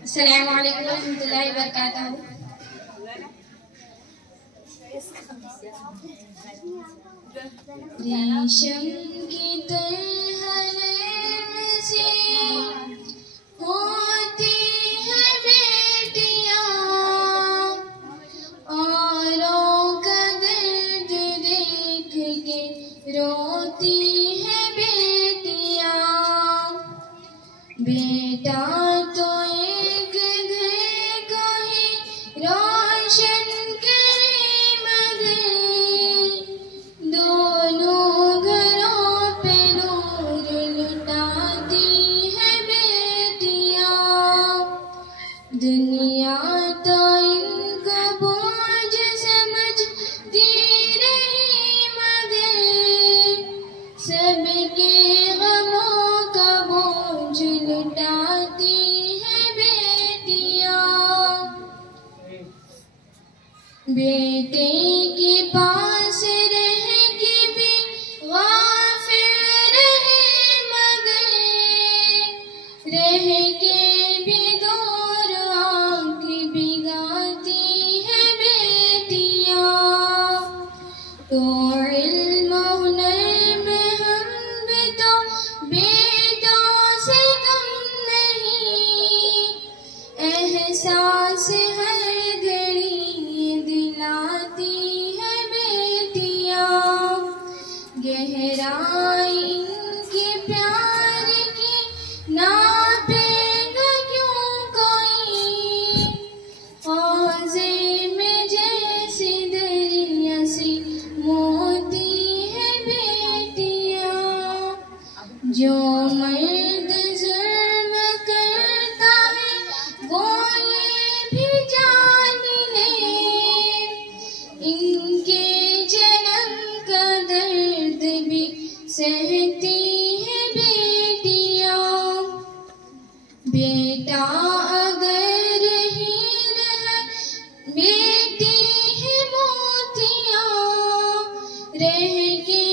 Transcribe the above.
अस्सलामु अलैकुम रहमतुल्लाहि व बरकातहू। रेशम की तरह से होती है बेटियां, औरों का दर्द देख के रोती है बेटियां। बेटा तो एक घर को ही रोशन करे, मगर दोनों घरों पे नूर लुटाती है बेटियां। दुनिया तो इनको बोझ समझती रही, मगर सबके गमों का बोझ लुटाती है बेटियां। बेटे के पास रह के भी गाफिल रहे, मगर रह के भी दूर आँख भिगाती है बेटियां। तो इल्म हुनर में हम भी तो बेटों से कम नहीं, एहसास हर घड़ी दिलाती है बेटियां। गहराई इनके प्यार की नापेगा क्यों कोई, हौज़े में जैसे दरिया सी मोती है बेटियां। जो मर्द जुल्म करता है वो ये भी जान ले, इनके जन्म का दर्द भी सहती है बेटियां। बेटा अगर हीर है, बेटी है मोतियां, रह के